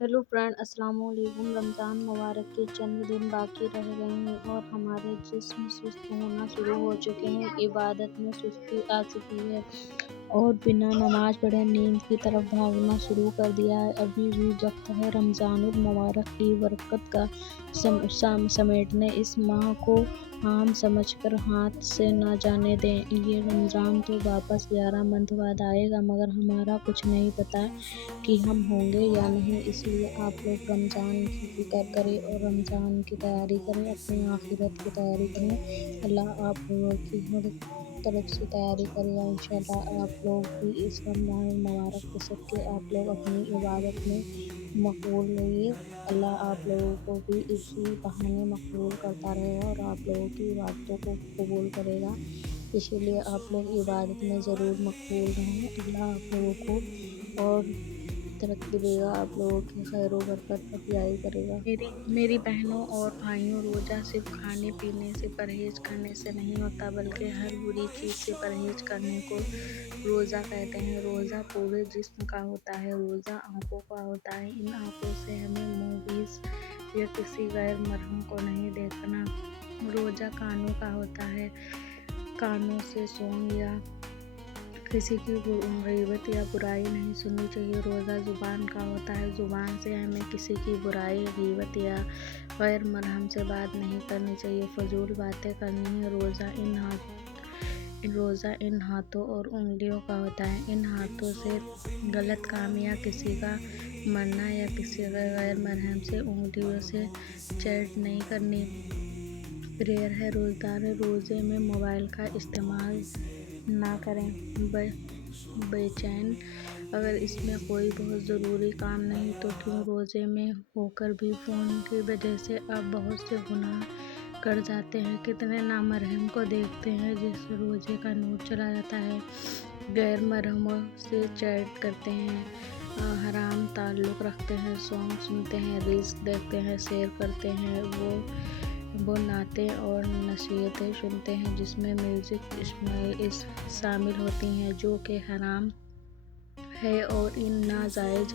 Hello friend, अस्सलाम वालेकुम। रमज़ान मुबारक के चंद दिन बाकी रह गए हैं और हमारे जिस्म सुस्त होना शुरू हो चुके हैं। इबादत में सुस्ती आ चुकी है और बिना नमाज पढ़े नींद की तरफ भागना शुरू कर दिया है। अभी भी वक्त है रमज़ानुल मुबारक की बरकत का समेटने। इस माह को आम समझकर हाथ से ना जाने दें। ये रमज़ान तो वापस 11 मंथ बाद आएगा, मगर हमारा कुछ नहीं पता कि हम होंगे या नहीं। इसलिए आप लोग रमज़ान की फ़िक्र करें और रमज़ान की तैयारी करें, अपनी आखिरत की तैयारी करें। अल्लाह आप लोगों की हर तरफ से तैयारी करेगा इंशाअल्लाह। आप लोग भी इस रमज़ान मुबारक के सदके आप लोग अपनी इबादत में मकबूल रहिए। अल्लाह आप लोगों को भी इसी बहाने मकबूल करता रहेगा और आप लोगों की इबादतों को कबूल करेगा। इसीलिए आप लोग इबादत में ज़रूर मकबूल रहें। अल्लाह आप लोगों को और तरक्की देगा, आप लोगों की खैर व बरकत अफजाई करेगा। मेरी बहनों और भाइयों, रोज़ा सिर्फ खाने पीने से परहेज करने से नहीं होता, बल्कि हर बुरी चीज़ से परहेज करने को रोज़ा कहते हैं। रोज़ा पूरे जिस्म का होता है। रोज़ा आँखों का होता है। इन आँखों से हमें मूवीज़ या किसी गैर महरम को नहीं देखना। रोज़ा कानों का होता है। कानों से सॉन्ग या किसी की गीबत या बुराई नहीं सुननी चाहिए। रोज़ा ज़ुबान का होता है। ज़ुबान से हमें किसी की बुराई, गीबत या गैर महरम से बात नहीं करनी चाहिए, फजूल बातें करनी है। रोज़ा इन हाथों और उंगलियों का होता है। इन हाथों से गलत काम या किसी का मरना या किसी गैर महरम से उंगलियों से चैट नहीं करनी। प्रेयर है, रोज़ेदार रोज़े में मोबाइल का इस्तेमाल ना करें। बेचैन, अगर इसमें कोई बहुत ज़रूरी काम नहीं तो क्यों रोज़े में होकर भी फ़ोन की वजह से आप बहुत से गुनाह कर जाते हैं। कितने नामहरम को देखते हैं जिससे रोज़े का नूर चला जाता है। गैर महरमों से चैट करते हैं, हराम ताल्लुक़ रखते हैं, सॉन्ग सुनते हैं, रील्स देखते हैं, शेयर करते हैं। वो नाते और नसीहतें सुनते हैं जिसमें म्यूज़िक शामिल होती हैं, जो कि हराम है, और इन नाजायज़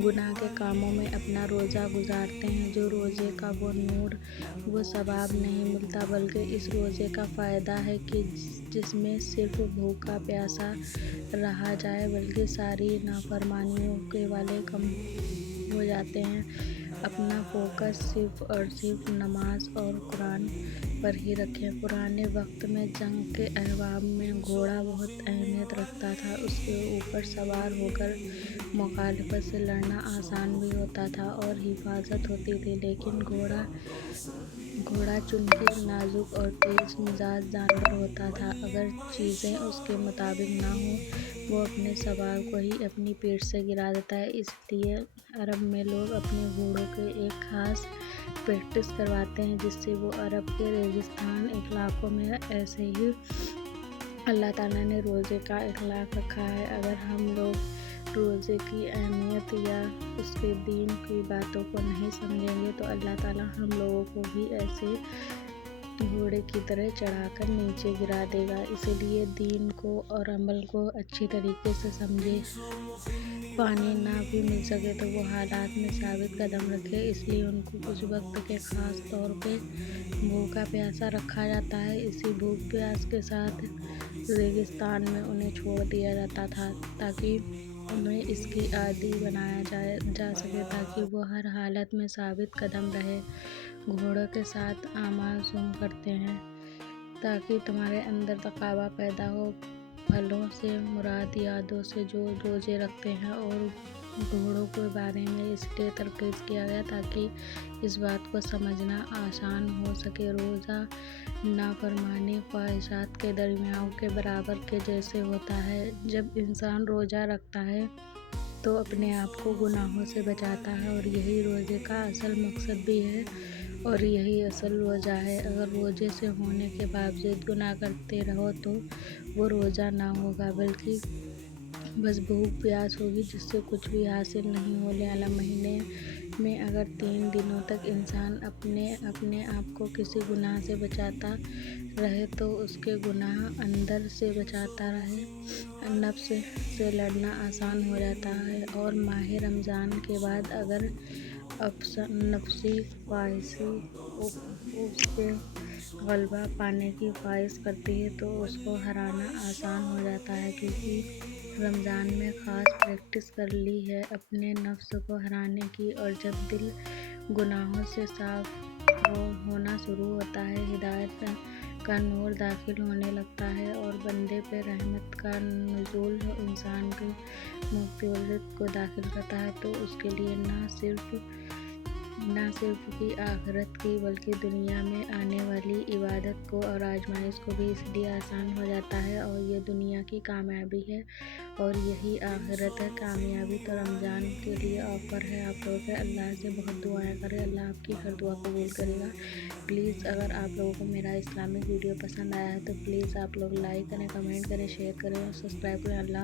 गुनाह के कामों में अपना रोज़ा गुजारते हैं। जो रोज़े का वो नूर, वो सवाब नहीं मिलता, बल्कि इस रोज़े का फ़ायदा है कि जिसमें सिर्फ भूखा प्यासा रहा जाए, बल्कि सारी नाफरमानियों के वाले कम हो जाते हैं। अपना फोकस सिर्फ और सिर्फ नमाज और कुरान पर ही रखें। पुराने वक्त में जंग के अहवाम में घोड़ा बहुत अहमियत रखता था। उसके ऊपर सवार होकर मुखालिफत से लड़ना आसान भी होता था और हिफाजत होती थी, लेकिन घोड़ा चूंकि नाजुक और तेज मिजाज जानवर होता था, अगर चीज़ें उसके मुताबिक ना हो, वो अपने सवार को ही अपनी पीठ से गिरा देता है। इसलिए अरब में लोग अपने घोड़ों के एक खास प्रैक्टिस करवाते हैं, जिससे वो अरब के रेगिस्तान इलाकों में ऐसे ही अल्लाह ताला ने रोज़े का इखलाक रखा है। अगर हम लोग रोज़े की अहमियत या उसके दीन की बातों को नहीं समझेंगे तो अल्लाह ताला हम लोगों को भी ऐसे घोड़े की तरह चढ़ाकर नीचे गिरा देगा। इसलिए दीन को और अमल को अच्छी तरीके से समझे। पानी ना भी मिल सके तो वो हालात में साबित कदम रखे, इसलिए उनको कुछ वक्त के ख़ास तौर पे भूखा प्यासा रखा जाता है। इसी भूख प्यास के साथ रेगिस्तान में उन्हें छोड़ दिया जाता था, ताकि उन्हें इसकी आदी बनाया जा सके, ताकि वो हर हालत में साबित कदम रहे। घोड़ों के साथ आमाज़ों करते हैं ताकि तुम्हारे अंदर तक़वा पैदा हो। फलों से मुराद यादों से जो रोज़े रखते हैं, और घोड़ों के बारे में इसलिए तरकीब किया गया ताकि इस बात को समझना आसान हो सके। रोज़ा नाफरमानी ख्वाहिशात के दरमियान के बराबर के जैसे होता है। जब इंसान रोज़ा रखता है तो अपने आप को गुनाहों से बचाता है, और यही रोज़े का असल मकसद भी है और यही असल रोज़ा है। अगर रोज़े से होने के बावजूद गुनाह करते रहो तो वो रोज़ा ना होगा, बल्कि बस भूख प्यास होगी जिससे कुछ भी हासिल नहीं होने वाला। महीने میں اگر 3 دنوں تک انسان اپنے آپ کو کسی گناہ سے بچاتا رہے تو اس کے گناہ اندر سے بچاتا رہے نفس سے لڑنا آسان ہو جاتا ہے۔ اور ماہ رمضان کے بعد اگر نفسی خواہشیں اس پہ غلبہ پانے کی خواہش کرتی ہے تو اس کو ہرانا آسان ہو جاتا ہے، کیونکہ رمضان میں خاص پریکٹس کر لی ہے اپنے نفس کو ہرانے کی۔ اور جب دل گناہوں سے صاف ہونا شروع ہوتا ہے، ہدایت کا نور داخل ہونے لگتا ہے اور بندے پہ رحمت کا نزول انسان کی مغفرت کو داخل کرتا ہے، تو اس کے لیے نہ صرف کی آخرت کی بلکہ دنیا میں آنے والی عبادت کو اور آزمائش کو بھی اس لیے آسان ہو جاتا ہے۔ اور یہ دنیا کی کامیابی ہے اور یہی آخرت ہے کامیابی۔ تو رمضان کے لیے آفر ہے آپ لوگوں کے، اللہ سے بہت دعائیں کریں، اللہ آپ کی ہر دعا قبول کرے گا۔ پلیز اگر آپ لوگوں کو میرا اسلامک ویڈیو پسند آیا ہے تو پلیز آپ لوگ لائک کریں، کمنٹ کریں، شیئر کریں اور سبسکرائب کریں۔ اللہ